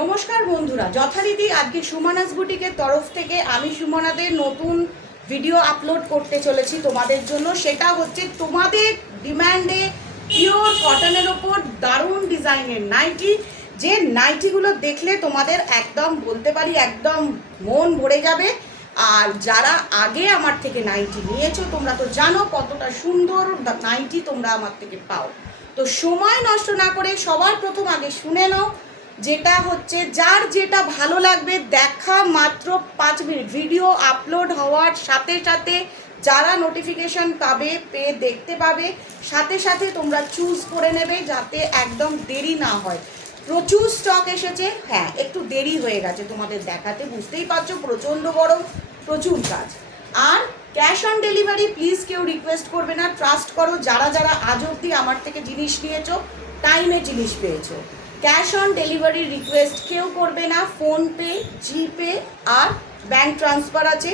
নমস্কার বন্ধুরা, যথারীতি আজকে সুমনাস বুটিকের তরফ থেকে আমি সুমনাদের নতুন ভিডিও আপলোড করতে চলেছি তোমাদের জন্য। সেটা হচ্ছে তোমাদের ডিম্যান্ডে পিওর কটনের ওপর দারুণ ডিজাইনের নাইটি, যে নাইটিগুলো দেখলে তোমাদের একদম বলতে পারি একদম মন ভরে যাবে। আর যারা আগে আমার থেকে নাইটি নিয়েছো তোমরা তো জানো কতটা সুন্দর নাইটি তোমরা আমার থেকে পাও। তো সময় নষ্ট না করে সবার প্রথম আগে শুনে নাও, যেটা হচ্ছে যার যেটা ভালো লাগবে। দেখা মাত্র 5 মিনিট, ভিডিও আপলোড হওয়ার সাথে সাথে যারা নোটিফিকেশন পাবে পেয়ে দেখতে পাবে, সাথে সাথে তোমরা চুজ করে নেবে যাতে একদম দেরি না হয়। প্রচুর স্টক এসেছে, হ্যাঁ একটু দেরি হয়ে গেছে তোমাদের দেখাতে, বুঝতেই পারছো প্রচণ্ড গরম, প্রচুর কাজ। আর ক্যাশ অন ডেলিভারি প্লিজ কেউ রিকোয়েস্ট করবে না, ট্রাস্ট করো। যারা যারা আজ অবধি আমার থেকে জিনিস নিয়েছো টাইমে জিনিস পেয়েছো। ক্যাশ অন ডেলিভারি রিকোয়েস্ট কেউ করবে না। ফোনপে, জিপে আর ব্যাঙ্ক ট্রান্সফার আছে।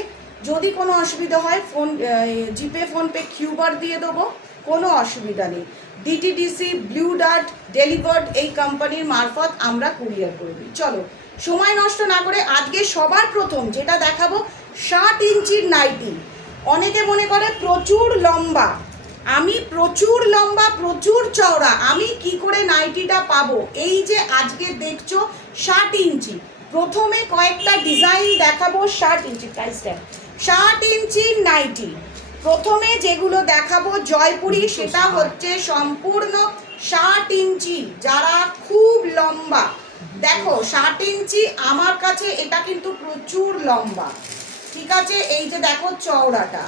যদি কোনো অসুবিধা হয় জিপে ফোনপে কিউআর দিয়ে দেবো, কোনো অসুবিধা নেই। ডিটিডিসি, ব্লু ডার্ট, ডেলিভার্ড এই কোম্পানির মারফত আমরা কুরিয়ার করে দিই। চলো সময় নষ্ট না করে আজকে সবার প্রথম যেটা দেখাবো 60 ইঞ্চির নাইটি। অনেকে মনে করে প্রচুর লম্বা, আমি প্রচুর লম্বা প্রচুর চওড়া, আমি কি করে নাইটিটা পাবো? এই যে আজকে দেখছো 60 ইঞ্চি, প্রথমে কয়েকটা ডিজাইন দেখাবো। 60 ইঞ্চি প্রাইসটা 60 ইঞ্চির নাইটি প্রথমে যেগুলো দেখাবো জয়পুরি, সেটা হচ্ছে সম্পূর্ণ 60 ইঞ্চি। যারা খুব লম্বা দেখো 60 ইঞ্চি আমার কাছে এটা কিন্তু প্রচুর লম্বা, ঠিক আছে? এই যে দেখো চওড়াটা,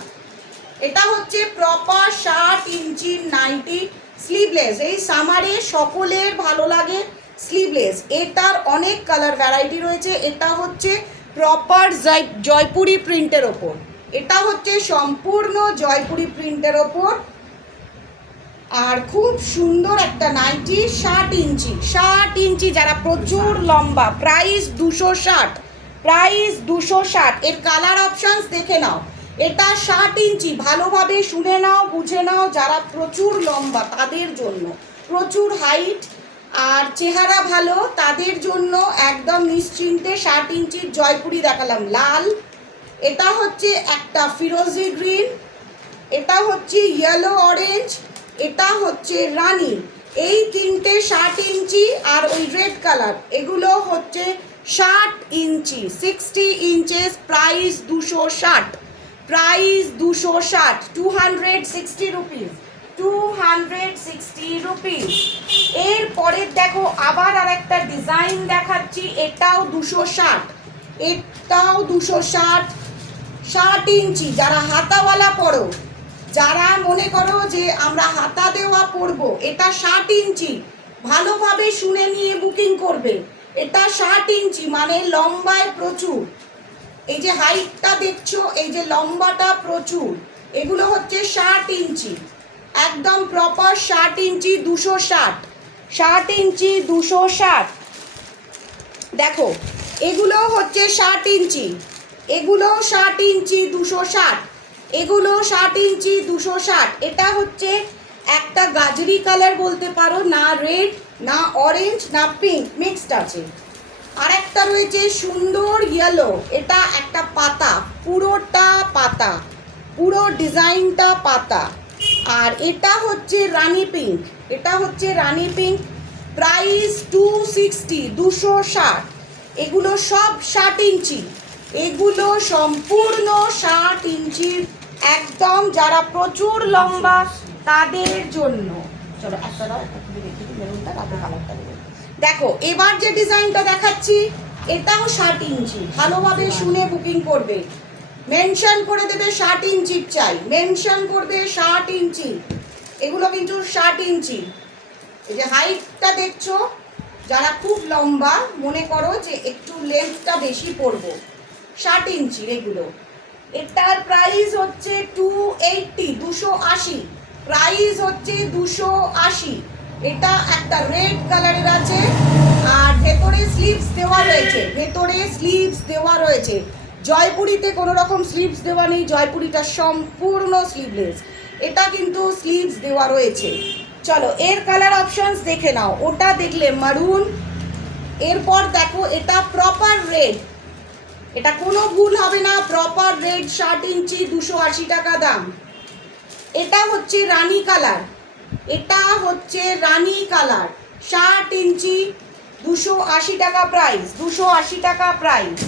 এটা হচ্ছে প্রপার 60 ইঞ্চির নাইটি। স্লিভলেস, এই সামারে সকলের ভালো লাগে স্লিভলেস। এটার অনেক কালার ভ্যারাইটি রয়েছে। এটা হচ্ছে প্রপার জয়পুরি প্রিন্টের ওপর, এটা হচ্ছে সম্পূর্ণ জয়পুরি প্রিন্টের ওপর। আর খুব সুন্দর একটা নাইটি 60 ইঞ্চি। 60 ইঞ্চি যারা প্রচুর লম্বা, প্রাইস 260, প্রাইস 260। এর কালার অপশানস দেখে নাও। এটা 60 ইঞ্চি, ভালোভাবে শুনে নাও, বুঝে নাও। যারা প্রচুর লম্বা তাদের জন্য, প্রচুর হাইট আর চেহারা ভালো তাদের জন্য একদম নিশ্চিন্তে 60 ইঞ্চির জয়পুরি দেখালাম। লাল, এটা হচ্ছে একটা ফিরোজি গ্রিন, এটা হচ্ছে ইয়েলো অরেঞ্জ, এটা হচ্ছে রানী। এই তিনটে 60 ইঞ্চি আর ওই রেড কালার, এগুলো হচ্ছে 60 ইঞ্চি, 60 inches. Price 260, price 260, 260 rupees, 260 rupees. এরপরে দেখো আবার আর একটা ডিজাইন দেখাচ্ছি, এটাও 260, এটাও 260। 60 ইঞ্চি যারা হাতাওয়ালা পরো, যারা মনে করো যে আমরা হাতা দেওয়া পরবো, এটা 60 ইঞ্চি, ভালোভাবে শুনে নিয়ে বুকিং করবে। এটা 60 ইঞ্চি মানে লম্বায় প্রচুর, এই যে হাইটটা দেখছো, এই যে লম্বাটা প্রচুর, এগুলো হচ্ছে 60 ইঞ্চি, একদম প্রপার 60 ইঞ্চি 260, 60 ইঞ্চি 260। দেখো এগুলো হচ্ছে 60 ইঞ্চি, এগুলো 60 ইঞ্চি 260, এগুলো 60 ইঞ্চি 260। এটা হচ্ছে একটা গাজরি কালার বলতে পারো, না রেড না অরেঞ্জ না পিঙ্ক, মিক্সড আছে। আর একটা রয়েছে সুন্দর ইয়েলো, এটা একটা পাতা, পুরোটা পাতা, পুরো ডিজাইনটা পাতা। আর এটা হচ্ছে রানী পিঙ্ক, এটা হচ্ছে রানী পিঙ্ক। প্রাইস 260, 260। এগুলো সব 60 ইঞ্চি, এগুলো সম্পূর্ণ 60 ইঞ্চির একদম। যারা প্রচুর লম্বা তাদের জন্য। চলো একটা দাও, দেখি মেরুনটা, তারপর কালারটা দেবো। দেখো এবার যে ডিজাইনটা দেখাচ্ছি এটাও 60 ইঞ্চি, ভালোভাবে শুনে বুকিং করবে। মেনশন করে দেবে 60 ইঞ্চি চাই, মেনশন করবে 60 ইঞ্চি। এগুলো কিন্তু 60 ইঞ্চি। এই যে হাইটটা দেখছো, যারা খুব লম্বা মনে করো যে একটু লেন্থটা বেশি পড়বো, 60 ইঞ্চির এগুলো। এটার প্রাইস হচ্ছে 280, 280, প্রাইস হচ্ছে 280। এটা একটা রেড কালারের আছে আর ভেতরে স্লিভস দেওয়া রয়েছে, ভেতরে স্লিভস দেওয়া রয়েছে। জয়পুরিতে কোনো রকম স্লিভস দেওয়া নেই, জয়পুরিটা সম্পূর্ণ স্লিভলেস, এটা কিন্তু স্লিভস দেওয়া রয়েছে। চলো এর কালার অপশনস দেখে নাও। ওটা দেখলে মারুন, এরপর দেখো এটা প্রপার রেড, এটা কোনো ভুল হবে না, প্রপার রেড 60 ইঞ্চি 280 টাকা দাম। এটা হচ্ছে রানী কালার, এটা হচ্ছে রানী কালার 60 ইঞ্চি 280 টাকা প্রাইস, 280 টাকা প্রাইস।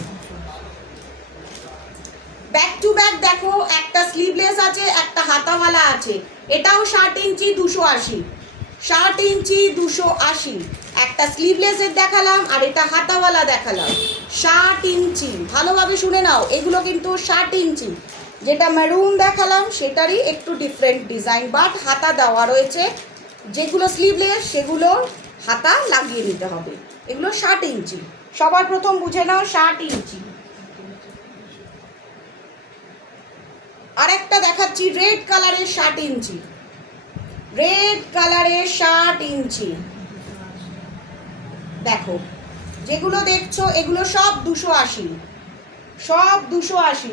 ব্যাক টু ব্যাক দেখো, একটা স্লিভলেস আছে, একটা হাতাওয়ালা আছে, এটাও 60 ইঞ্চি 280, 60 ইঞ্চি 280। একটা স্লিভলেসের দেখালাম আর এটা হাতাওয়ালা দেখালাম 60 ইঞ্চি। ভালোভাবে শুনে নাও, এগুলো কিন্তু 60 ইঞ্চি। যেটা মেরুন দেখালাম সেটারই একটু ডিফারেন্ট ডিজাইন, বাট হাতা দেওয়া রয়েছে। যেগুলো স্লিভলেস সেগুলো হাতা লাগিয়ে নিতে হবে। এগুলো 60 ইঞ্চি, সবার প্রথম বুঝে নাও 60 ইঞ্চি। আরেকটা দেখাচ্ছি রেড কালারের 60 ইঞ্চি, রেড কালারের 60 ইঞ্চি। দেখো যেগুলো দেখছো এগুলো সব 280, সব 280।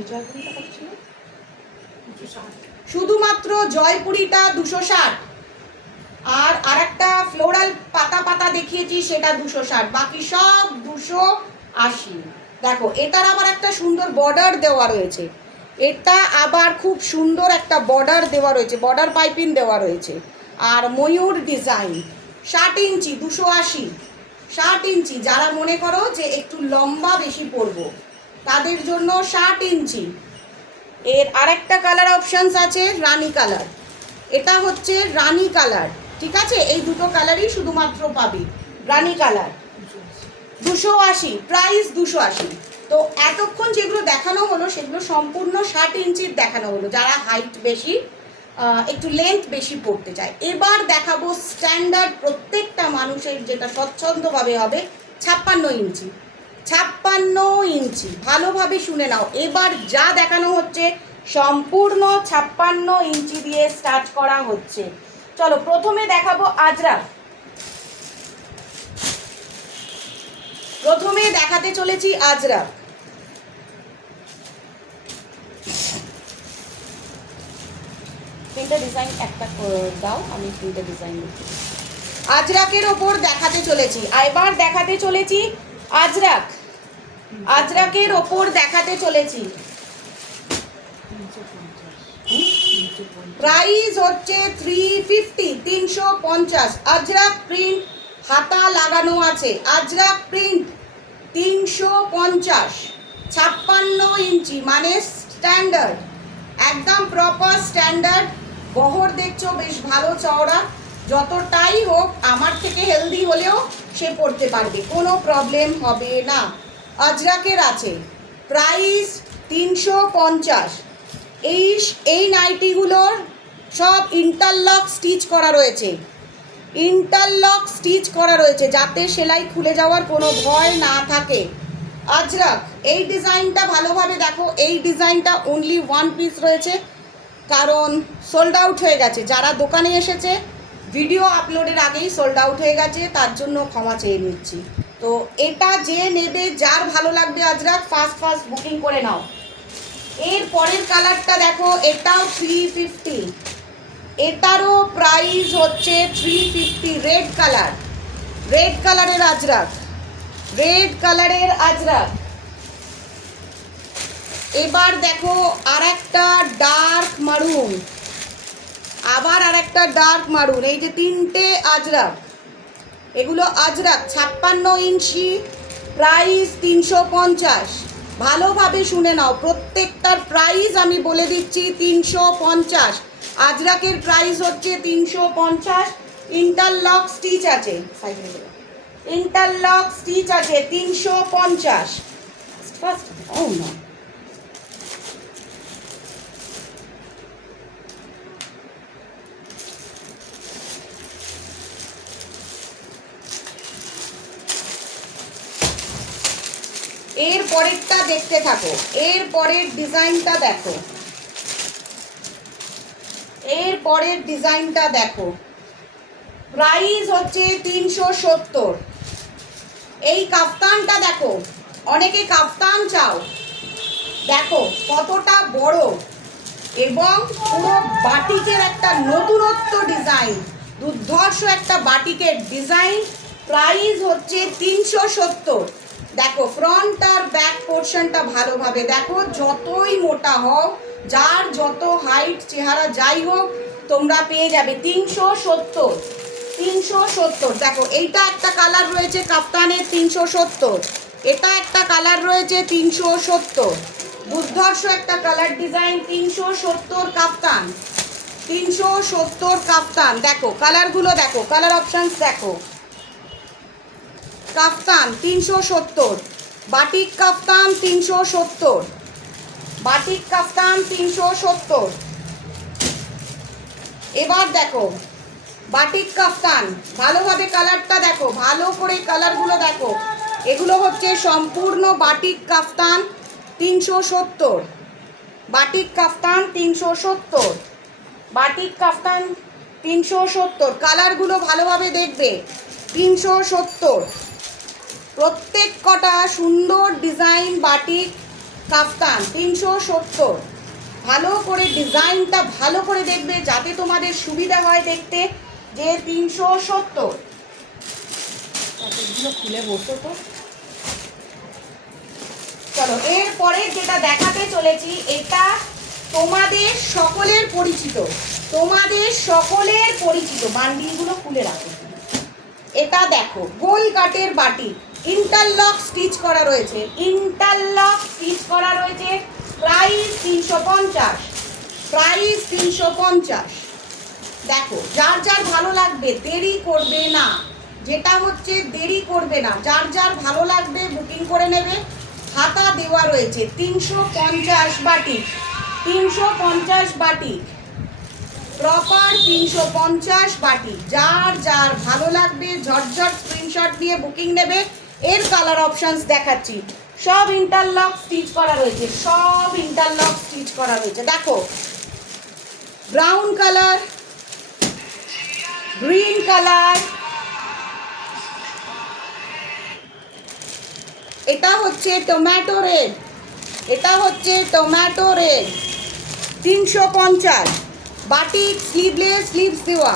শুধুমাত্র জয়পুরিটা 260, আর আরেকটা ফ্লোরাল পাতা পাতা দেখিয়েছি সেটা 260, বাকি সব 280। দেখো এটার আবার একটা সুন্দর বর্ডার দেওয়া রয়েছে, এটা আবার খুব সুন্দর একটা বর্ডার দেওয়া রয়েছে, বর্ডার পাইপিং দেওয়া রয়েছে। আর ময়ূর ডিজাইন 60 ইঞ্চি 280, 60 ইঞ্চি। যারা মনে করো যে একটু লম্বা বেশি পরবো তাদের জন্য 60 ইঞ্চি। এর আরেকটা কালার অপশানস আছে রানী কালার, এটা হচ্ছে রানী কালার, ঠিক আছে? এই দুটো কালারই শুধুমাত্র পাবি, রানী কালার 280, প্রাইস 280। তো এতক্ষণ যেগুলো দেখানো হলো সেগুলো সম্পূর্ণ 60 ইঞ্চির দেখানো হলো, যারা হাইট বেশি একটু লেন্থ বেশি পড়তে চায়। এবার দেখাবো স্ট্যান্ডার্ড প্রত্যেকটা মানুষের যেটা স্বচ্ছন্দভাবে হবে 56 ইঞ্চি, 56 ইঞ্চি। ভালোভাবে শুনে নাও, এবার যা দেখানো হচ্ছে সম্পূর্ণ 56 ইঞ্চি দিয়ে স্টার্ট করা হচ্ছে। চলো প্রথমে দেখাবো আজরাক, প্রথমে দেখাতে চলেছি আজরাক। তিনটা ডিজাইন একটা দাও, আমি তিনটা ডিজাইন দিচ্ছি। আজরাকের ওপর দেখাতে চলেছি, এবার দেখাতে চলেছি আজরাক, আজরাকের ওপর দেখাতে চলেছি। প্রাইস হচ্ছে 350, 350। আজরাক প্রিন্ট, হাতা লাগানো আছে, আজরাক প্রিন্ট 350, 56 ইঞ্চি, মানে স্ট্যান্ডার্ড, একদম প্রপার স্ট্যান্ডার্ড। বহর দেখছো বেশ ভালো চওড়া, যতটাই হোক আমার থেকে হেলদি হলেও সে পড়তে পারবে, কোনো প্রবলেম হবে না। আজরাকের আছে, প্রাইস 350। এই নাইটিগুলোর সব ইন্টারলক স্টিচ করা রয়েছে, ইন্টারলক স্টিচ করা রয়েছে যাতে সেলাই খুলে যাওয়ার কোনো ভয় না থাকে। আজরাক এই ডিজাইনটা ভালোভাবে দেখো, এই ডিজাইনটা অনলি 1 পিস রয়েছে, কারণ সোল্ড আউট হয়ে গেছে। যারা দোকানে এসেছে ভিডিও আপলোডের আগেই সোল্ড আউট হয়ে গেছে, তার জন্য ক্ষমা চেয়ে নিচ্ছি। তো এটা যে নেবে, যার ভালো লাগবে আজরাক, ফার্স্ট ফার্স্ট বুকিং করে নাও। এর পরের কালারটা দেখো, এটাও 350, এটারও প্রাইস হচ্ছে 350। রেড কালার, রেড কালারের আজরাক, রেড কালারের আজরাক। এবার দেখো আর একটা ডার্ক মারুন, আবার আর একটা ডার্ক মারুন। এই যে তিনটে আজরাক, এগুলো আজরাক 56 ইঞ্চি, প্রাইস 350। ভালোভাবে শুনে নাও, প্রত্যেকটার প্রাইস আমি বলে দিচ্ছি 350। আজরাকের প্রাইস হচ্ছে 350। ইন্টারলক স্টিচ আছে, ইন্টারলক স্টিচ আছে 350। ও না, এর পরেরটা দেখতে থাকো, এর পরের ডিজাইনটা দেখো, এর পরের ডিজাইনটা দেখো। প্রাইস হচ্ছে 370। এই কাফতানটা দেখো, অনেকে কাফতান চাও, দেখো কতটা বড় এবং পুরো বাটিকের একটা নতুনত্ব ডিজাইন, দুর্ধর্ষ একটা বাটিকের ডিজাইন, প্রাইস হচ্ছে 370। দেখো ফ্রন্ট আর ব্যাক পোর্শনটা ভালোভাবে দেখো, যতই মোটা হও, যার যত হাইট চেহারা যাই হোক, তোমরা পেয়ে যাবে 370। 370। দেখো এইটা একটা কালার রয়েছে কাফতানের 370, এটা একটা কালার রয়েছে 370, দুর্ধর্ষ একটা কালার ডিজাইন 370 কাফতান। 370 কাফতান। দেখো কালারগুলো দেখো, কালার অপশানস দেখো। কাফতান 370, বাটিক কাফতান 370, বাটিক কাফতান 370। এবার দেখো বাটিক কাফতান, ভালোভাবে কালারটা দেখো, ভালো করে কালারগুলো দেখো। এগুলো হচ্ছে সম্পূর্ণ বাটিক কাফতান 370, বাটিক কাফতান 370, বাটিক কাফতান 370। কালারগুলো ভালোভাবে দেখবে। 370, প্রত্যেক কটা সুন্দর ডিজাইন বাটিক কাফতান 370। ভালো করে ডিজাইনটা ভালো করে দেখবে যাতে তোমাদের সুবিধা হয় দেখতে, যে 370। এগুলো খুলে বসো তো। চলো এরপরে যেটা দেখাতে চলেছি, এটা তোমাদের সকলের পরিচিত, তোমাদের সকলের পরিচিত। বান্ডিলগুলো খুলে রাখো। এটা দেখো গোল কাটের বাটি, ইন্টারলক স্টিচ করা রয়েছে, ইন্টারলক স্টিচ করা রয়েছে। Price 350, price 350। দেখো যার যার ভালো লাগবে দেরি করবে না, যেটা হচ্ছে দেরি করবে না, যার যার ভালো লাগবে বুকিং করে নেবে। হাতা দেওয়া রয়েছে 350 বাটি, 350 বাটি, প্রপার 350 বাটি। যার যার ভালো লাগবে ঝটঝট স্ক্রিনশট দিয়ে বুকিং নেবে। এর কালার অপশানস দেখাচ্ছি, সব ইন্টারলক স্টিচ করা রয়েছে, সব ইন্টারলক স্টিচ করা রয়েছে। দেখো ব্রাউন কালার, গ্রিন কালার, এটা হচ্ছে টমেটো রেড, এটা হচ্ছে tomato red 350। Batik sleeveless, sleeves দেওয়া,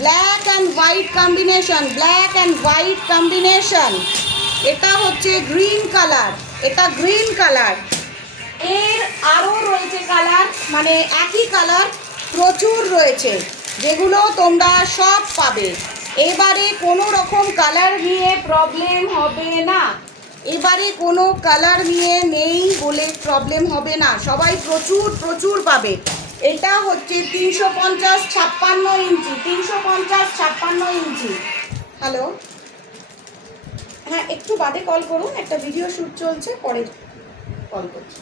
black and white combination, black and white combination. এটা হচ্ছে গ্রিন কালার, এটা গ্রিন কালার। এর আরও রয়েছে কালার, মানে একই কালার প্রচুর রয়েছে, যেগুলো তোমরা সব পাবে। এবারে কোনো রকম কালার নিয়ে প্রবলেম হবে না, এবারে কোনো কালার নিয়ে নেই বলে প্রবলেম হবে না, সবাই প্রচুর প্রচুর পাবে। এটা হচ্ছে 350 56 ইঞ্চি, 350 56 ইঞ্চি। হ্যালো, হ্যাঁ একটু বাদে কল করুন, একটা ভিডিও শ্যুট চলছে, পরে কল করছি।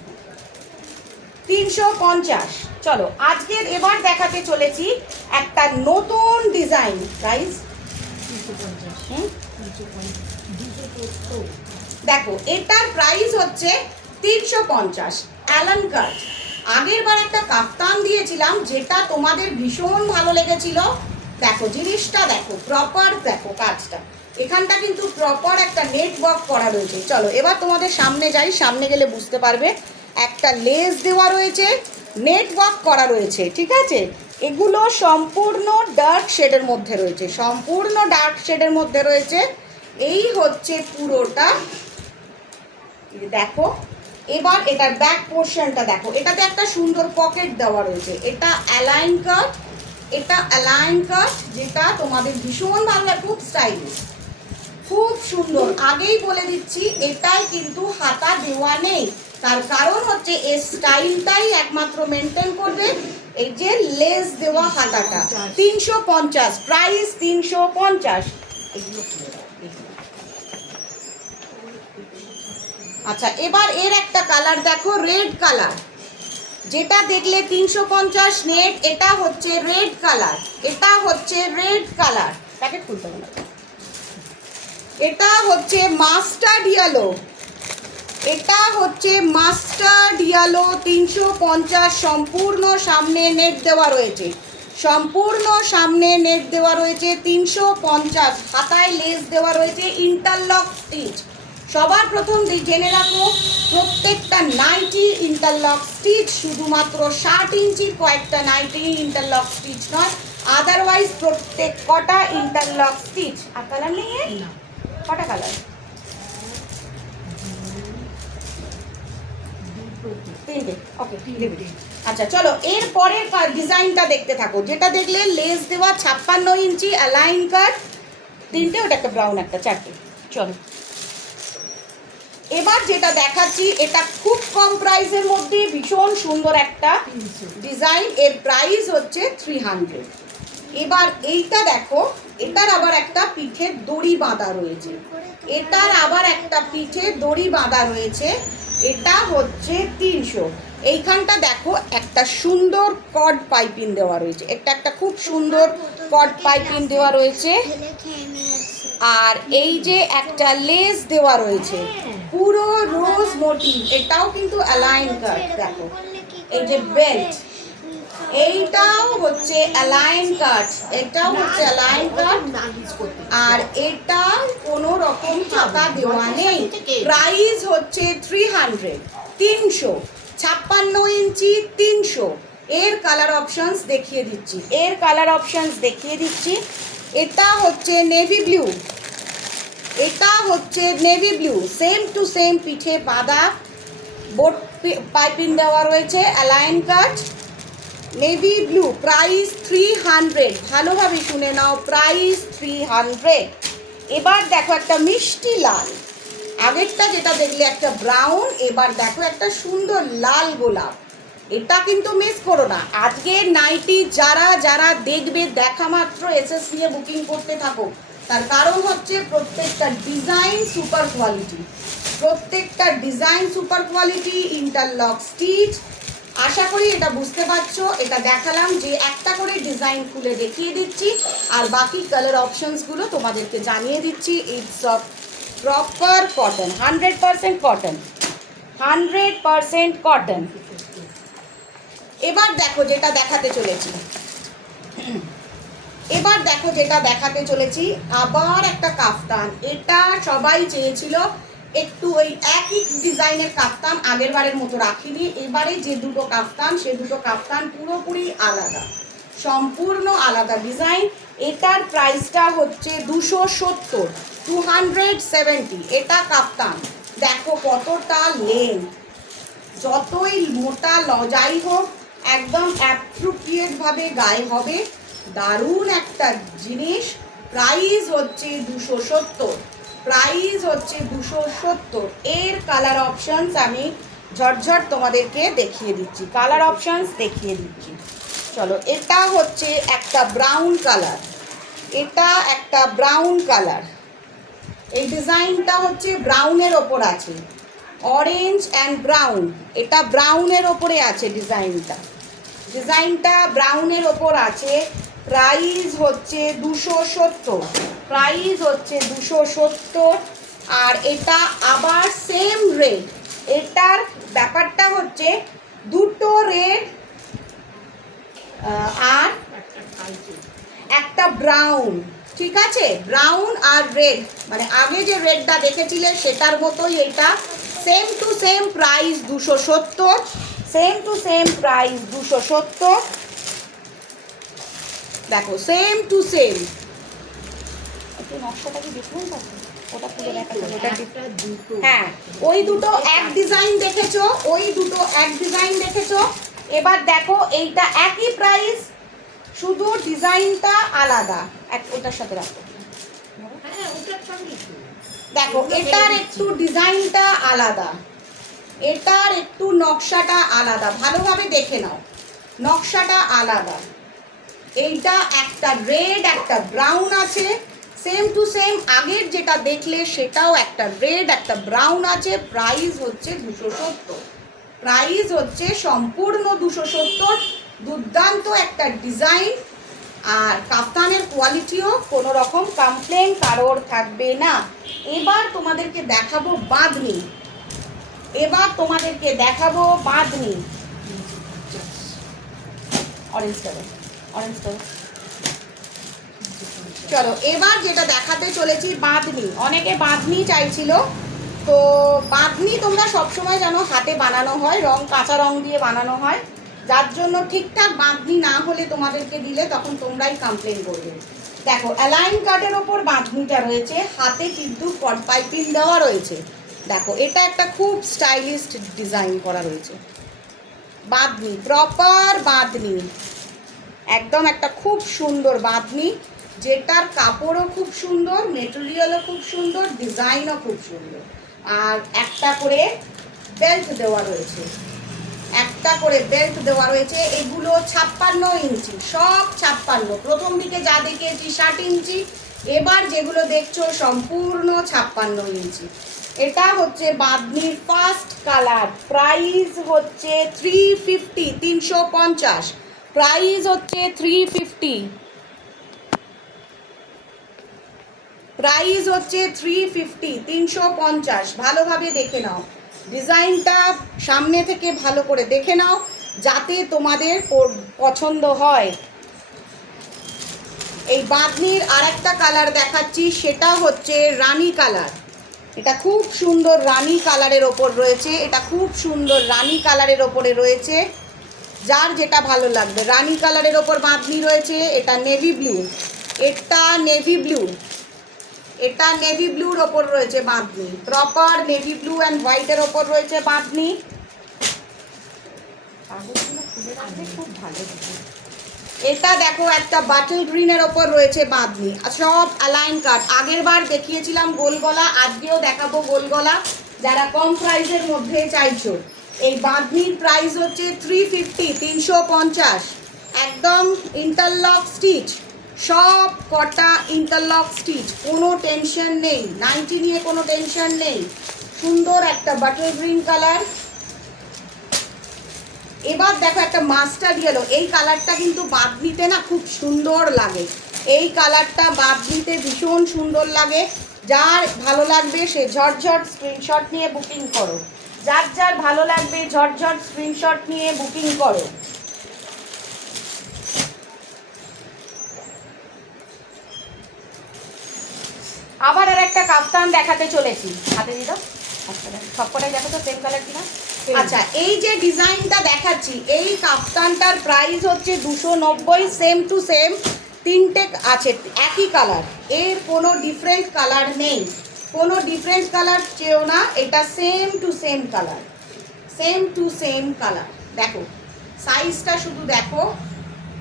350। চলো আজকের এবার দেখাতে চলেছি একটা নতুন ডিজাইন। প্রাইস 250। দেখো এটার প্রাইস হচ্ছে 350, অ্যালান কাট। আগের বার একটা কাফতান দিয়েছিলাম যেটা তোমাদের ভীষণ ভালো লেগেছিল। দেখো জিনিসটা দেখো, প্রপার দেখো কাজটা, এখানটা কিন্তু প্রপার একটা নেট ওয়ার্ক করা রয়েছে। চলো এবার তোমাদের সামনে যাই, সামনে গেলে বুঝতে পারবে। একটা লেস দেওয়া রয়েছে, নেট ওয়ার্ক করা রয়েছে, ঠিক আছে। এগুলো সম্পূর্ণ ডার্ক শেডের মধ্যে রয়েছে, সম্পূর্ণ ডার্ক শেডের মধ্যে রয়েছে। এই হচ্ছে পুরোটা, দেখো। এবার এটার ব্যাক পোর্শনটা দেখো, এটাতে একটা সুন্দর পকেট দেওয়া রয়েছে। এটা অ্যালাইন কাট, এটা অ্যালাইন কাট, যেটা তোমাদের ভীষণ ভালো লাগে, খুব স্টাইলিশ, খুব সুন্দর। আগেই বলে দিচ্ছি এটাই কিন্তু হাতা দেওয়া নেই, তার কারণ হচ্ছে এই স্টাইলটাই একমাত্র মেনটেন করবে এই যে লেস দেওয়া হাতাটা। 350, প্রাইস 350। আচ্ছা এবার এর একটা কালার দেখো, রেড কালার, যেটা দেখলে 350 নেট, এটা হচ্ছে রেড কালার, এটা হচ্ছে রেড কালার। প্যাকেট খুলতে হবে না। এটা হচ্ছে মাস্টার্ড ইয়েলো, এটা হচ্ছে মাস্টার্ড ইয়েলো 350। সম্পূর্ণ সামনে নেট দেওয়া রয়েছে, সম্পূর্ণ সামনে নেট দেওয়া রয়েছে 350। হাতায় লেস দেওয়া রয়েছে, ইন্টারলক স্টিচ। সবার প্রথম জেনে রাখো প্রত্যেকটা নাইটি ইন্টারলক স্টিচ, শুধুমাত্র 60 ইঞ্চির কয়েকটা নাইটি ইন্টারলক স্টিচ নয়, আদারওয়াইজ প্রত্যেক কটা ইন্টারলক স্টিচ। আর কালার নেই এর? কটা কালার? তিনটে। ওকে, আচ্ছা চলো এর পরের ডিজাইনটা দেখতে থাকো। যেটা দেখলে লেস দেওয়া 56 ইঞ্চি অ্যালাইন কাট, তিনটে, ওটা একটা ব্রাউন, একটা, চারটে। চলো এবার যেটা দেখাচ্ছি এটা খুব কম প্রাইসের মধ্যে ভীষণ সুন্দর একটা ডিজাইন। এর প্রাইস হচ্ছে 300। এবার এইটা দেখো, এটার আবার একটা পিঠে দড়ি বাঁধা রয়েছে, এটার আবার একটা পিঠে দড়ি বাঁধা রয়েছে, এটা হচ্ছে 300। এইখানটা দেখো একটা সুন্দর কর্ড পাইপিং দেওয়া রয়েছে, এটা একটা খুব সুন্দর কর্ড পাইপিং দেওয়া রয়েছে। আর এই যে একটা লেস দেওয়া রয়েছে পুরো রোজ মোটিভ, এটাও কিন্তু অ্যালাইন কাট। দেখো এই যে বেল্ট, এইটাও হচ্ছে অ্যালাইন কাট, এটাও হচ্ছে অ্যালাইন কাট। আর এটা কোনো রকম চাকা দেওয়া নেই। প্রাইস হচ্ছে 300, 356 ইঞ্চি 300। এর কালার অপশনস দেখিয়ে দিচ্ছি, এর কালার অপশনস দেখিয়ে দিচ্ছি। এটা হচ্ছে নেভি ব্লু, এটা হচ্ছে navy blue, same to same পিঠে বাঁধা, বোট পাইপিং দেওয়া রয়েছে, অ্যালাইন কাট, নেভি ব্লু। প্রাইস 300। ভালোভাবে শুনে নাও, প্রাইস 300। এবার দেখো একটা মিষ্টি লাল, আগেরটা যেটা দেখলে একটা ব্রাউন, এবার দেখো একটা সুন্দর লাল গোলাপ। এটা কিন্তু মিস করো না। আজকে নাইটি যারা যারা দেখবে দেখা মাত্র এসএস নিয়ে বুকিং করতে থাকো, তার কারণ হচ্ছে প্রত্যেকটা ডিজাইন সুপার কোয়ালিটি, প্রত্যেকটা design super quality, interlock stitch. আশা করি এটা বুঝতে পারছো। এটা দেখালাম যে একটা করে ডিজাইন খুলে দেখিয়ে দিচ্ছি, আর বাকি কালার অপশনসগুলো তোমাদেরকে জানিয়ে দিচ্ছি। It's of proper cotton, 100% cotton, 100% cotton. এবার দেখো যেটা দেখাতে চলেছি, এবার দেখো যেটা দেখাতে চলেছি, আবার একটা কাফতান। এটা সবাই চেয়েছিল একটু ওই একই ডিজাইনের কাফতান, আগের বারের মতো রাখিনি। এবারে যে দুটো কাফতান, সে দুটো কাফতান পুরোপুরি আলাদা, সম্পূর্ণ আলাদা ডিজাইন। এটার প্রাইসটা হচ্ছে 270, 270। এটা কাফতান, দেখো কতটা লেন্থ, যতই মোটা যাই হোক একদম অ্যাপ্রোপ্রিয়েটভাবে গায়ে হবে। দারুণ একটা জিনিস। প্রাইস হচ্ছে 270, প্রাইস হচ্ছে 270। এর কালার অপশনস আমি ঝটঝট তোমাদেরকে দেখিয়ে দিচ্ছি, কালার অপশনস দেখিয়ে দিচ্ছি। চলো এটা হচ্ছে একটা ব্রাউন কালার, এটা একটা ব্রাউন কালার। এই ডিজাইনটা হচ্ছে ব্রাউনের ওপর আছে, অরেঞ্জ অ্যান্ড ব্রাউন। এটা ব্রাউনের ওপরে আছে ডিজাইনটা, ডিজাইনটা ব্রাউনের ওপর আছে। প্রাইস হচ্ছে 270, প্রাইস হচ্ছে 270। আর এটা আবার সেম রেড। এটার ব্যাপারটা হচ্ছে দুটো রেড আর একটা ব্রাউন, ঠিক আছে? ব্রাউন আর রেড, মানে আগে যে রেডটা দেখেছিলে সেটার মতোই এটা, same to same price 270, same to same price 270। দেখো সেম টু সেম। একটু নকশাটা কি দেখুন, ওটা খুলে দেখা যাবে। হ্যাঁ, ওই দুটো এক ডিজাইন দেখেছো, ওই দুটো এক ডিজাইন দেখেছো। এবার দেখো এইটা একই প্রাইস, শুধু ডিজাইনটা আলাদা। ওটার সাথে রাখো, দেখো এটার একটু ডিজাইনটা আলাদা, এটার একটু নকশাটা আলাদা। ভালোভাবে দেখে নাও, নকশাটা আলাদা। এইটা একটা রেড একটা ব্রাউন আছে, সেম টু সেম আগের যেটা দেখলে সেটাও একটা রেড একটা ব্রাউন আছে। প্রাইস হচ্ছে 270, প্রাইস হচ্ছে সম্পূর্ণ 270। দুর্দান্ত একটা ডিজাইন, আর কাফতানের কোয়ালিটিও কোনো রকম কমপ্লেন কারোর থাকবে না। এবার তোমাদেরকে দেখাবো বাঁধনি, এবার তোমাদেরকে দেখাবো bandhani. Orange colour, orange colour. চলো এবার যেটা দেখাতে চলেছি বাঁধনি। অনেকে বাঁধনি চাইছিল, তো বাঁধনি তোমরা সবসময় জানো হাতে বানানো হয়, রং কাঁচা রং দিয়ে বানানো হয়। যার জন্য ঠিকঠাক বাঁধনি না হলে তোমাদেরকে দিলে তখন তোমরাই কমপ্লেন করবে। দেখো অ্যালাইন কাটের ওপর বাঁধনিটা রয়েছে, হাতে কিন্তু কট পাইপিং দেওয়া রয়েছে। দেখো এটা একটা খুব স্টাইলিস্ট ডিজাইন করা রয়েছে, বাঁধনি প্রপার বাঁধনি, একদম একটা খুব সুন্দর বাঁধনি, যেটার কাপড়ও খুব সুন্দর, মেটেরিয়ালও খুব সুন্দর, ডিজাইনও খুব সুন্দর। আর একটা করে বেল্ট দেওয়া রয়েছে, একটা করে বেল্ট দেওয়া রয়েছে। এগুলো 56 ইঞ্চি, সব 56। প্রথম দিকে যা দেখিয়েছি 60 ইঞ্চি, এবার যেগুলো দেখছো সম্পূর্ণ 56 ইঞ্চি। এটা হচ্ছে বাঁধনির ফার্স্ট কালার, প্রাইস হচ্ছে 350, 350, প্রাইস হচ্ছে 350, প্রাইস হচ্ছে 350, 350। ভালোভাবে দেখে নাও ডিজাইনটা, সামনে থেকে ভালো করে দেখে নাও যাতে তোমাদের পছন্দ হয়। এই বাঁধনির আরেকটা কালার দেখাচ্ছি, সেটা হচ্ছে রানী কালার। এটা খুব সুন্দর রানী কালারের ওপর রয়েছে, এটা খুব সুন্দর রানী কালারের ওপরে রয়েছে, যার যেটা ভালো লাগবে। রানী কালারের ওপর বাঁধনি রয়েছে, এটা নেভি ব্লু, এটা নেভি ব্লু, এটা নেভি ব্লুর ওপর রয়েছে bandhani, proper navy blue and হোয়াইটের ওপর রয়েছে বাঁধনি। খুব ভালো, এটা দেখো একটা বাটল গ্রিনের ওপর রয়েছে বাঁধনি, সব অ্যালাইন কাট। আগের বার দেখিয়েছিলাম গোল গলা, আজকেও দেখাবো গোল গলা, যারা কম প্রাইসের মধ্যে চাইছো। এই বাঁধনির প্রাইস হচ্ছে 350, 350, একদম ইন্টারলক স্টিচ, সব কটা ইন্টারলক স্টিচ, কোনো টেনশন নেই, নাইটি নিয়ে কোনো টেনশন নেই। সুন্দর একটা বাটল গ্রিন কালার। এবার দেখো একটা মাস্টার্ড ইয়েলো, এই কালারটা কিন্তু বাঁধনিতে না খুব সুন্দর লাগে, এই কালারটা বাঁধনিতে ভীষণ সুন্দর লাগে। যার ভালো লাগবে সে ঝটঝট স্ক্রিনশট নিয়ে বুকিং করো, যার যার ভালো লাগবে ঝটঝট স্ক্রিনশট নিয়ে বুকিং করো। আবার আর একটা কাফতান দেখাতে চলেছি, হাতে দিয়ে দাও, সবকটাই দেখো তো সেম কালার কিনা। আচ্ছা, এই যে ডিজাইনটা দেখাচ্ছি, এই কাফতানটার প্রাইস হচ্ছে 290, সেম টু সেম, তিনটে আছে একই কালার, এর কোনো ডিফারেন্ট কালার নেই, কোনো ডিফারেন্ট কালার চেয়েও না, এটা same to same colour, same to same colour. দেখো সাইজটা শুধু দেখো,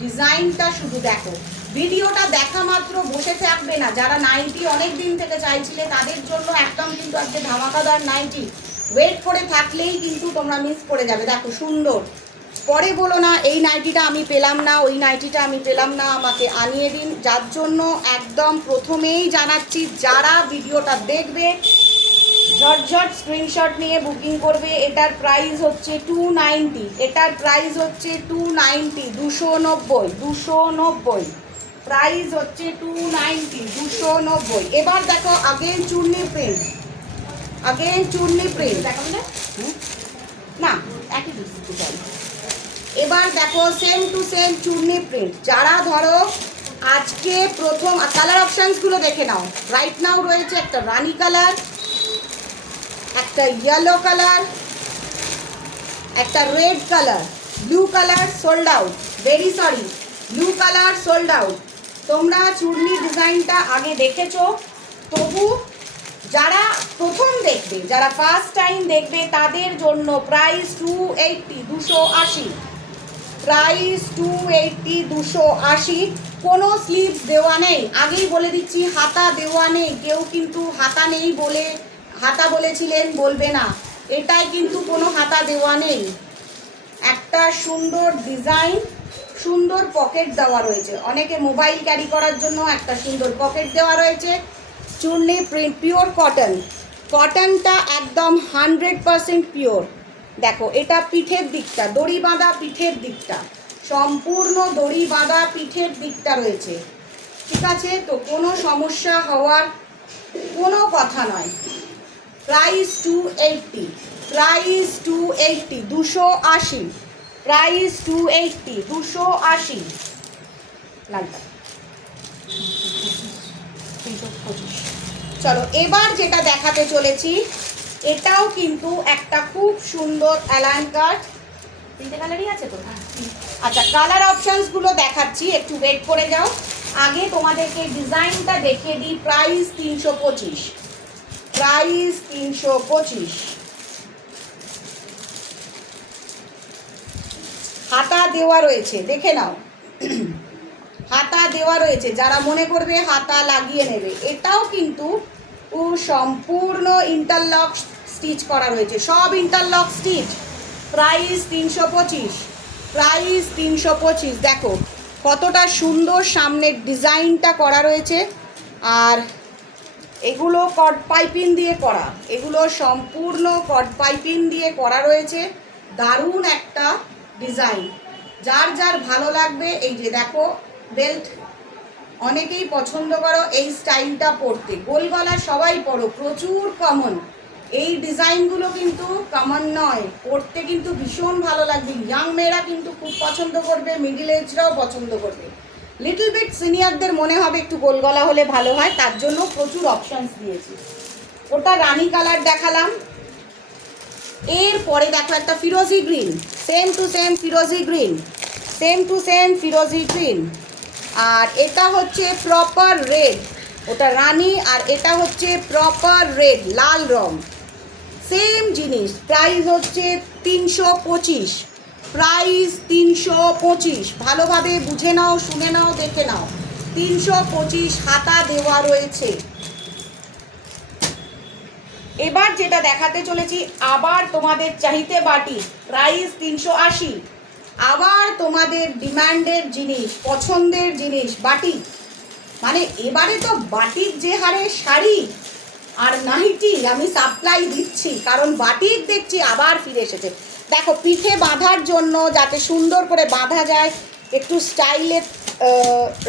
ডিজাইনটা শুধু দেখো। ভিডিওটা দেখা মাত্র বসে থাকবে না, যারা নাইটি অনেক দিন থেকে চাইছিলে তাদের জন্য একদম কিন্তু আজকে ধামাকাদার নাইটি, ওয়েট করে থাকলেই কিন্তু তোমরা মিস করে যাবে। দেখো সুন্দর, পরে বলো না এই নাইটিটা আমি পেলাম না, ওই নাইটিটা আমি পেলাম না, আমাকে আনিয়ে দিন। যার জন্য একদম প্রথমেই জানাচ্ছি, যারা ভিডিওটা দেখবে ঝটঝট স্ক্রিনশট নিয়ে বুকিং করবে। এটার প্রাইস হচ্ছে 290, এটার প্রাইস হচ্ছে 290, 290, 290, প্রাইস হচ্ছে 290, 290। এবার দেখো আগেন চুন্নি প্রিন্ট, আগেন চুন্নি প্রিন্ট দেখো না, একই ডিজাইন। এবার দেখো same to same Chunni print. যারা ধরো আজকে প্রথম, কালার অপশানসগুলো দেখে নাও, রাইট নাও রয়েছে একটা রানি কালার, একটা ইয়েলো কালার, একটা red colour, blue colour sold out, very sorry, blue colour sold out. তোমরা চুন্নি ডিজাইনটা আগে দেখেছো, তবু যারা প্রথম দেখবে, যারা ফার্স্ট টাইম দেখবে তাদের জন্য প্রাইস 280, 280, প্রাইস 280, 280। কোনো স্লিভস দেওয়া নেই, আগেই বলে দিচ্ছি, হাতা দেওয়া নেই, কেউ কিন্তু হাতা নেই বলে হাতা বলেছিলেন বলবে না, এটাই কিন্তু কোনো হাতা দেওয়া নেই। একটা সুন্দর ডিজাইন, সুন্দর পকেট দেওয়া রয়েছে, অনেকে মোবাইল ক্যারি করার জন্য একটা সুন্দর পকেট দেওয়া রয়েছে। চুন্নি প্রিন্ট, পিওর কটন, কটনটা একদম 100% পিওর। দেখো এটা পিঠের দিকটা, দড়ি বাঁধা পিঠের দিকটা, সম্পূর্ণ দড়ি বাঁধা পিঠের দিকটা রয়েছে, ঠিক আছে? তো কোনো সমস্যা হওয়ার কোনো কথা নয়। Price 280, price 280, 280, price 280, 280। লালটা 325। চলো এবার যেটা দেখাতে চলেছি, এটাও কিন্তু একটা খুব সুন্দর অ্যালাইন কাট, তিনটে কালারই আছে তো? আচ্ছা, কালার অপশানসগুলো দেখাচ্ছি, একটু ওয়েট করে যাও। আগে তোমাদেরকে ডিজাইনটা দেখিয়ে দিই। Price 325, price 325। হাতা দেওয়া রয়েছে, দেখে নাও। হাতা দেওয়া রয়েছে, যারা মনে করবে হাতা লাগিয়ে নেবে। এটাও কিন্তু সম্পূর্ণ ইন্টারলক স্টিচ করা রয়েছে, সব ইন্টারলক স্টিচ। Price 325, price 325। দেখো কতটা সুন্দর সামনের ডিজাইনটা করা রয়েছে। আর এগুলো কট পাইপিং দিয়ে করা, এগুলো সম্পূর্ণ কট পাইপিং দিয়ে করা রয়েছে। দারুণ একটা ডিজাইন, যার যার ভালো লাগবে। এই যে দেখো বেল্ট, অনেকেই পছন্দ করো এই স্টাইলটা পরতে। গোল গলা সবাই পরো, প্রচুর কমন। এই ডিজাইনগুলো কিন্তু কমন নয়, পরতে কিন্তু ভীষণ ভালো লাগবে। ইয়াং মেয়েরা কিন্তু খুব পছন্দ করবে, মিডিল এজরাও পছন্দ করবে। লিটল বিট সিনিয়রদের মনে হবে একটু গোল গলা হলে ভালো হয়, তার জন্য প্রচুর অপশানস দিয়েছি। ওটা রানি কালার দেখালাম। এরপরে দেখো একটা ফিরোজি গ্রিন, সেম টু সেম ফিরোজি গ্রিন, সেম টু সেম ফিরোজি গ্রিন। আর এটা হচ্ছে প্রপার রেড, ওটা রানি, আর এটা হচ্ছে প্রপার রেড, লাল রং। সেম জিনিস, প্রাইস হচ্ছে 325, প্রাইস 325। ভালোভাবে বুঝে নাও, শুনে নাও, দেখে নাও। 325 হাতা দেওয়া রয়েছে। এবার যেটা দেখাতে চলেছি, আবার তোমাদের চাহিতে বাটি, প্রাইস 380। আবার তোমাদের ডিমান্ডের জিনিস, পছন্দের জিনিস, বাটি। মানে এবারে তো বাটিক যে হারে শাড়ি আর নাইটি আমি সাপ্লাই দিচ্ছি, কারণ বাটিক দেখছি আবার ফিরে এসেছে। দেখো পিঠে বাঁধার জন্য, যাতে সুন্দর করে বাঁধা যায়, একটু স্টাইলে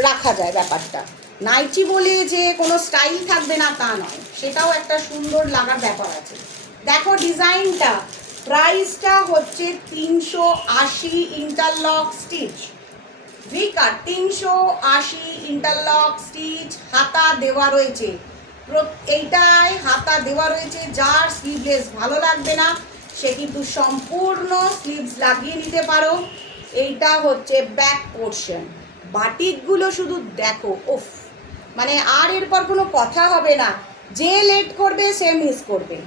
রাখা যায় ব্যাপারটা। নাইটি বলে যে কোনো স্টাইল থাকবে না তা নয়, সেটাও একটা সুন্দর লাগার ব্যাপার আছে। দেখো ডিজাইনটা, প্রাইসটা হচ্ছে 380 ইন্টারলক স্টিচ, ভিকার 380 ইন্টারলক স্টিচ। হাতা দেওয়া রয়েছে, এইটায় হাতা দেওয়া রয়েছে। যার স্লিভলেস ভালো লাগবে না সে কিন্তু সম্পূর্ণ স্লিভস লাগিয়ে নিতে পারো। এইটা হচ্ছে ব্যাক পোর্শন। বাটিকগুলো শুধু দেখো, ওফ, মানে আর এরপর কোনো কথা হবে না। যে লেট করবে সে মিস করবে,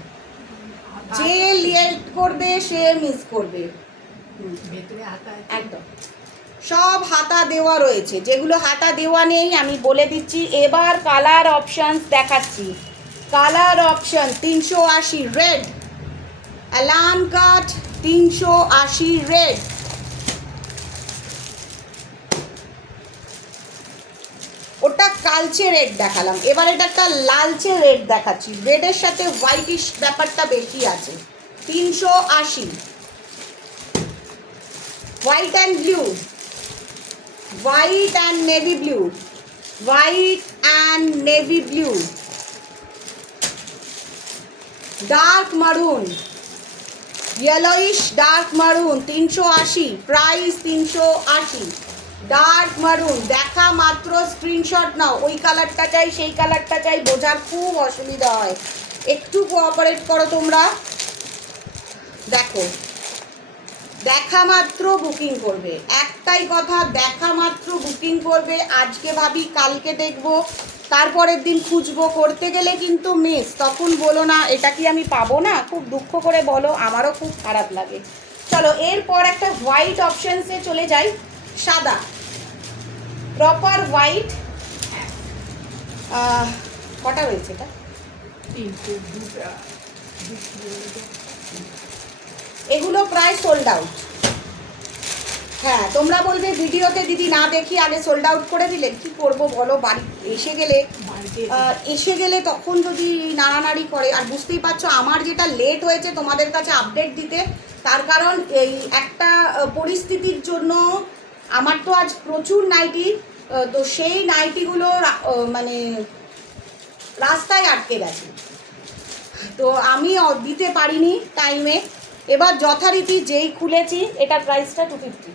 যে লেট করবে সে মিস করবে। একদম সব হাতা দেওয়া রয়েছে, যেগুলো হাতা দেওয়া নেই আমি বলে দিচ্ছি। এবার কালার অপশানস দেখাচ্ছি। কালার অপশান 380 রেড, অ্যালান কাট 380 রেড। ওটা কালচে রেড দেখালাম, এবার এটা একটা লালচে রেড দেখাচ্ছি। রেডের সাথে হোয়াইটিশ ব্যাপারটা বেশি আছে। 380, white and blue, white and navy blue, white and navy blue, dark maroon, yellowish dark maroon 380, price 380, dark maroon। দেখা মাত্র স্ক্রিনশট নাও, ওই কালারটা চাই সেই কালারটা চাই, বোঝার খুব অসুবিধা হয়, একটু কোঅপারেট করো তোমরা। দেখো দেখা মাত্র বুকিং করবে, একটাই কথা, দেখা মাত্র বুকিং করবে। আজকে ভাবি কালকে দেখবো, তারপরের দিন খুঁজবো, করতে গেলে কিন্তু মিস। তখন বলো না এটা কি আমি পাবো না, খুব দুঃখ করে বলো, আমারও খুব খারাপ লাগে। চলো এরপর একটা হোয়াইট অপশানসে চলে যাই। সাদা, প্রপার হোয়াইট। কটা রয়েছে এটা? এগুলো প্রায় সোল্ড আউট। হ্যাঁ তোমরা বলবে ভিডিওতে দিদি না দেখি আগে সোল্ড আউট করে দিলেন, কি করব বলো, বাড়ি এসে গেলে তখন যদি নাড়ানাড়ি করে। আর বুঝতেই পারছো আমার যেটা লেট হয়েছে তোমাদের কাছে আপডেট দিতে, তার কারণ এই একটা পরিস্থিতির জন্য। আমার তো আজ প্রচুর নাইটি, তো সেই নাইটিগুলো মানে রাস্তায় আটকে গেছে, তো আমি দিতে পারিনি টাইমে। এবার যথারীতি যেই খুলেছি, এটার প্রাইসটা 250,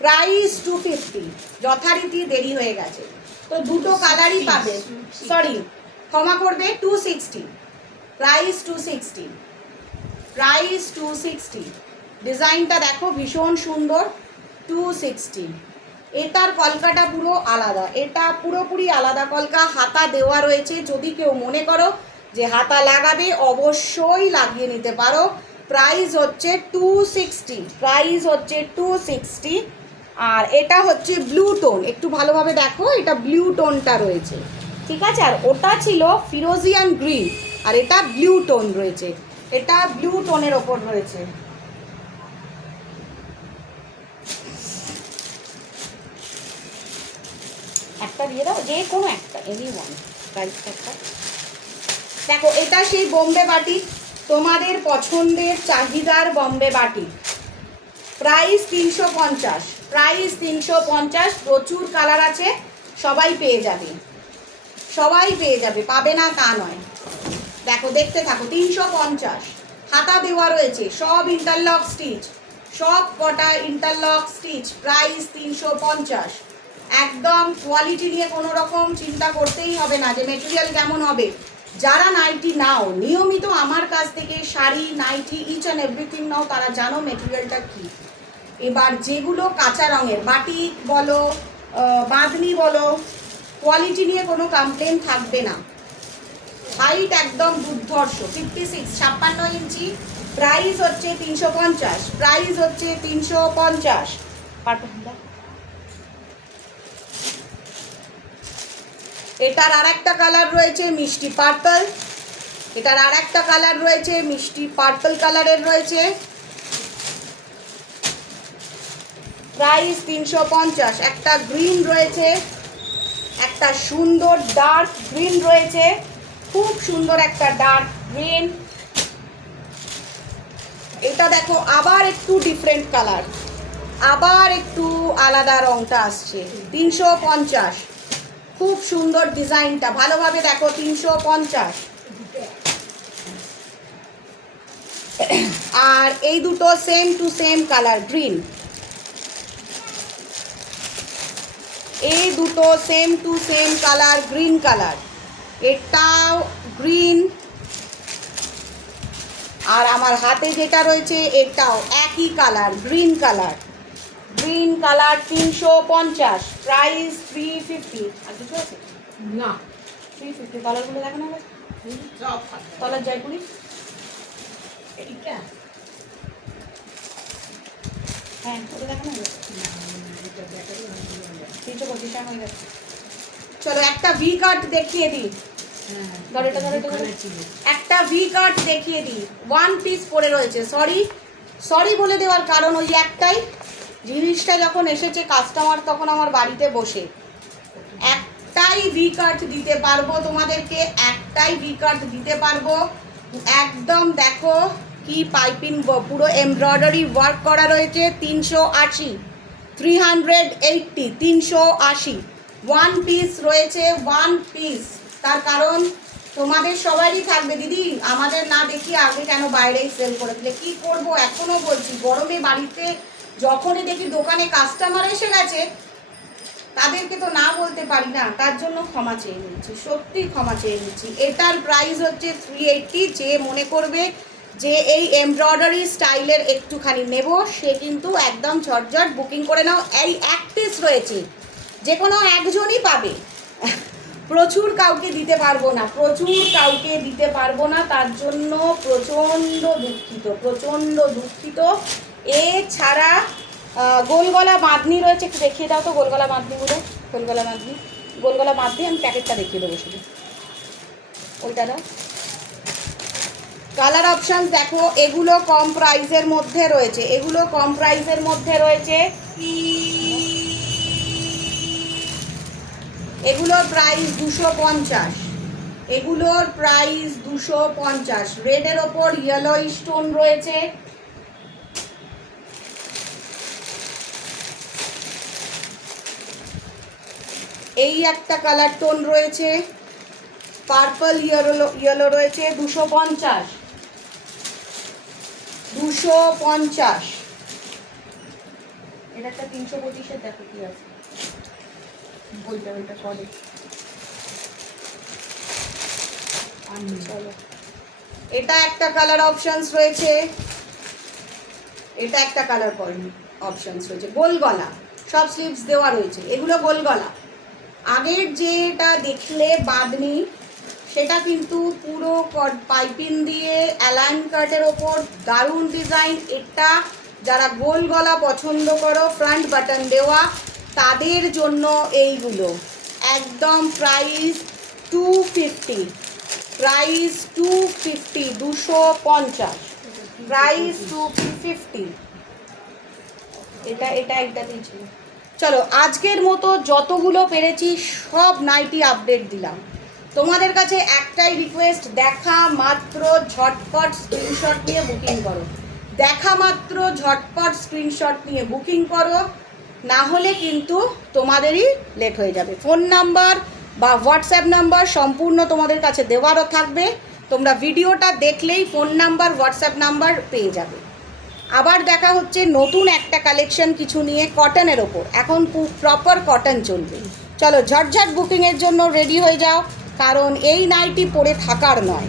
প্রাইস 250, যথারীতি দেরি হয়ে গেছে। তো দুটো কালারই পাবে, সরি ক্ষমা করবে, 260, প্রাইস 260, প্রাইস 260। ডিজাইনটা দেখো ভীষণ সুন্দর। 260। এটার কলকাটা পুরো আলাদা, এটা পুরোপুরি আলাদা কলকা, হাতা দেওয়া রয়েছে। যদি কেউ মনে করো যে হাতা লাগাবে অবশ্যই লাগিয়ে নিতে পারো। প্রাইস হচ্ছে 260, প্রাইস হচ্ছে 260। আর এটা হচ্ছে ব্লু টোন, একটু ভালোভাবে দেখো, এটা ব্লু টোনটা রয়েছে, ঠিক আছে। আর ওটা ছিল ফিরোজিয়ান গ্রিন, আর এটা ব্লু টোন রয়েছে, এটা ব্লু টোনের ওপর রয়েছে। একটা দিয়ে দাও, যে কোনো একটা, এনি ওয়ান। প্রাইসটা একটা দেখো, এটা সেই বোম্বে বাটি, তোমাদের পছন্দের চাহিদার বোম্বে বাটি। Price 350, price 350। প্রচুর কালার আছে, সবাই পেয়ে যাবে, সবাই পেয়ে যাবে, পাবে না তা নয়। দেখো দেখতে থাকো, 350। হাতা দেওয়া রয়েছে, সব ইন্টারলক স্টিচ, সব কটা ইন্টারলক স্টিচ। প্রাইস 350। একদম কোয়ালিটি নিয়ে কোনো রকম চিন্তা করতেই হবে না যে মেটেরিয়াল কেমন হবে। যারা নাইটি নাও নিয়মিত আমার কাছ থেকে, sari nighty each and everything now, তারা জানো মেটেরিয়ালটা কী। এবার যেগুলো কাঁচা রঙের বাটিক বলো, বাঁধনি বলো, কোয়ালিটি নিয়ে কোনো কমপ্লেন থাকবে না। হাইট একদম দুর্ধর্ষ, 56, 56 ইঞ্চি। প্রাইস হচ্ছে 350, প্রাইস হচ্ছে 350। এটার আর একটা কালার রয়েছে মিষ্টি পার্পল, এটার আর একটা কালার রয়েছে মিষ্টি পার্পল কালারের রয়েছে। প্রাইস 350। একটা গ্রিন রয়েছে, একটা সুন্দর ডার্ক গ্রিন রয়েছে, খুব সুন্দর একটা ডার্ক গ্রিন। এটা দেখো আবার একটু ডিফারেন্ট কালার, আবার একটু আলাদা রংটা আসছে। 350, খুব সুন্দর ডিজাইনটা, ভালোভাবে দেখো। 350। আর এই দুটো same to same colour green, এই দুটো same to same colour green colour. এটাও গ্রিন, আর আমার হাতে যেটা রয়েছে এটাও একই colour green colour, green colour. 350, price 350। আর কিছু আছে না? 350। কালারগুলো দেখো না, কালার জয়পুরি, হ্যাঁ ওটা দেখো না, 325 টাকা হয়ে গেছে। চলো একটা ভি কাট দেখিয়ে দিই, ধরো এটা, ধরো এটা, একটা ভি কাট দেখিয়ে দিই। ওয়ান পিস পরে রয়েছে। সরি বলে দেওয়ার কারণ ওই একটাই, জিনিসটা যখন এসেছে কাস্টমার তখন আমার বাড়িতে বসে একটাই ভি কাট দিতে পারবো তোমাদেরকে, একটাই ভি কাট দিতে পারবো। একদম দেখো কি পাইপিং, পুরো এমব্রয়ডারি ওয়ার্ক করা রয়েছে। 380, 380, 380। ওয়ান পিস রয়েছে, ওয়ান পিস। তার কারণ তোমাদের সবারই থাকবে, দিদি আমাদের না দেখিয়ে আগে কেন বাইরেই সেল করে দিলে। কী করবো, এখনও বলছি, গরমে বাড়িতে যখনই দেখি দোকানে কাস্টমার এসে গেছে তাদেরকে তো না বলতে পারি না, তার জন্য ক্ষমা চেয়ে নিচ্ছি, সত্যি ক্ষমা চেয়ে নিচ্ছি। এটার প্রাইস হচ্ছে 380। যে মনে করবে যে এই এমব্রয়ডারি স্টাইলের একটুখানি নেব, সে কিন্তু একদম ঝটঝট বুকিং করে নাও। এই এক পিস রয়েছে, যে কোনো একজনই পাবে, প্রচুর কাউকে দিতে পারবো না, প্রচুর কাউকে দিতে পারবো না, তার জন্য প্রচণ্ড দুঃখিত, প্রচণ্ড দুঃখিত। এছাড়া গোলগলা বাঁধনি রয়েছে, একটু দেখিয়ে দাও তো গোলগলা বাঁধনিগুলো। গোলগলা বাঁধনি, গোলগলা বাঁধনি, আমি প্যাকেটটা দেখিয়ে দেবো শুধু, ওইটা দাও। কালার অপশান দেখো, এগুলো কম প্রাইসের মধ্যে রয়েছে, এগুলো কম প্রাইসের মধ্যে রয়েছে। এগুলোর প্রাইস 250, এগুলোর প্রাইস 250। রেডের ওপর ইয়েলো স্টোন রয়েছে। এই একটা কালার টোন রয়েছে, পার্পল ইয়েলো রয়েছে। 250, 250। এটা একটা 325-এর, দেখো কি আছে বইটা, ওইটা করে। চলো, এটা একটা কালার অপশনস রয়েছে, এটা একটা কালার অপশানস রয়েছে, গোল গলা, সব স্লিভস দেওয়া রয়েছে, এগুলো গোল গলা। আগের যেটা দেখলে বাঁধনি সেটা কিন্তু পুরো পাইপিং দিয়ে অ্যালাইন কাটের ওপর দারুণ ডিজাইন। এটা যারা গোল গলা পছন্দ করো ফ্রন্ট বাটন দেওয়া তাদের জন্য এইগুলো একদম প্রাইস 250, প্রাইস 250, 250, প্রাইস 250। এইটাতেই ছিল। চলো আজকের মতো যতগুলো পেরেছি সব নাইটি আপডেট দিলাম। তোমাদের কাছে একটাই রিকোয়েস্ট, দেখা মাত্র ঝটপট স্ক্রিনশট নিয়ে বুকিং করো, দেখা মাত্র ঝটপট স্ক্রিনশট নিয়ে বুকিং করো, না হলে কিন্তু তোমাদেরই লেট হয়ে যাবে। ফোন নাম্বার বা হোয়াটসঅ্যাপ নাম্বার সম্পূর্ণ তোমাদের কাছে দেওয়ারও থাকবে, তোমরা ভিডিওটা দেখলেই ফোন নাম্বার হোয়াটসঅ্যাপ নাম্বার পেয়ে যাবে। আবার দেখা হচ্ছে নতুন একটা কালেকশন কিছু নিয়ে কটনের ওপর, এখন প্রপার কটন চলবে। চলো ঝটঝট বুকিংয়ের জন্য রেডি হয়ে যাও, কারণ এই নাইটি পরে থাকার নয়।